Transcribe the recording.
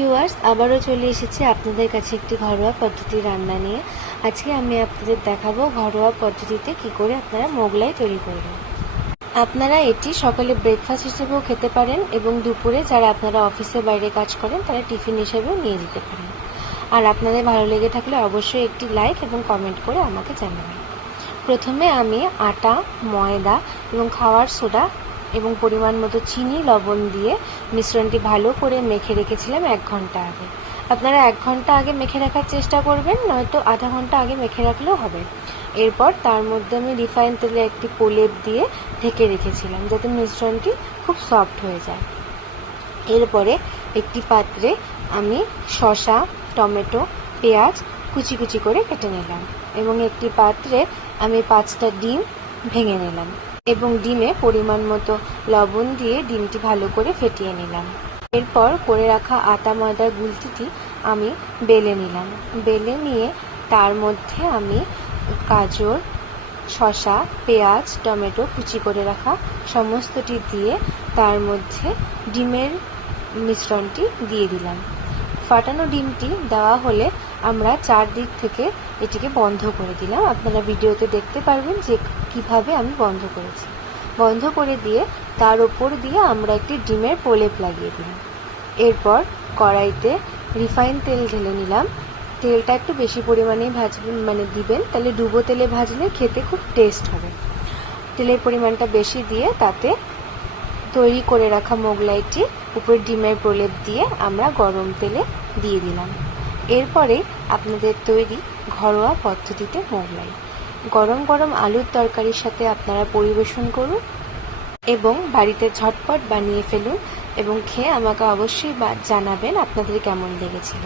Viewers, আবারও চলে এসেছি আপনাদের কাছে একটি ঘরোয়া পদ্ধতি রান্না নিয়ে। আজকে আমি আপনাদের দেখাবো ঘরোয়া পদ্ধতিতে কি করে আপনারা মোগলাই তৈরি করবেন। আপনারা এটি সকালে ব্রেকফাস্ট হিসেবেও খেতে পারেন এবং দুপুরে যারা আপনারা অফিসে বাইরে কাজ করেন তারা টিফিন হিসেবেও নিয়ে যেতে পারেন। আর আপনাদের ভালো লেগে থাকলে অবশ্যই একটি লাইক এবং কমেন্ট করে আমাকে জানাবেন। প্রথমে আমি আটা, ময়দা এবং খাওয়ার সোডা এবং পরিমাণ মতো চিনি, লবণ দিয়ে মিশ্রণটি ভালো করে মেখে রেখেছিলাম 1 ঘন্টা আগে। আপনারা 1 ঘন্টা আগে মেখে রাখার চেষ্টা করবেন, নয়তো আধা ঘন্টা আগে মেখে রাখলেও হবে। এরপর তার মধ্যে আমি রিফাইন তেলে একটি প্রলেপ দিয়ে ঢেকে রেখেছিলাম যাতে মিশ্রণটি খুব সফট হয়ে যায়। এরপরে একটি পাত্রে আমি শসা, টমেটো, পেঁয়াজ কুচি কুচি করে কেটে নিলাম এবং একটি পাত্রে আমি 5টা ডিম ভেঙে নিলাম এবং ডিমে পরিমাণ মতো লবণ দিয়ে ডিমটি ভালো করে ফেটিয়ে নিলাম। এরপর করে রাখা আটা ময়দার গুলতিটি আমি বেলে নিলাম। বেলে নিয়ে তার মধ্যে আমি গাজর, শসা, পেঁয়াজ, টমেটো কুচি করে রাখা সমস্তটি দিয়ে তার মধ্যে ডিমের মিশ্রণটি দিয়ে দিলাম। ফাটানো ডিমটি দেওয়া হলে আমরা চারদিক থেকে এটিকে বন্ধ করে দিলাম। আপনারা ভিডিওতে দেখতে পারবেন যে কিভাবে আমি বন্ধ করেছি। বন্ধ করে দিয়ে তার উপর দিয়ে আমরা একটি ডিমের প্রলেপ লাগিয়ে দিলাম। এরপর কড়াইতে রিফাইন তেল ঢেলে নিলাম। তেলটা একটু বেশি পরিমাণেই ভাজবেন, দিবেন, তাহলে ডুবো তেলে ভাজলে খেতে খুব টেস্ট হবে। তেলের পরিমাণটা বেশি দিয়ে তাতে তৈরি করে রাখা মোগলাইটি উপরে ডিমের প্রলেপ দিয়ে আমরা গরম তেলে দিয়ে দিলাম। এরপরে আপনাদের তৈরি ঘরোয়া পদ্ধতিতে মোগলাই। গরম গরম আলুর তরকারির সাথে আপনারা পরিবেশন করুন এবং বাড়িতে ঝটপট বানিয়ে ফেলুন এবং খেয়ে আমাকে অবশ্যই জানাবেন আপনাদের কেমন লেগেছিল।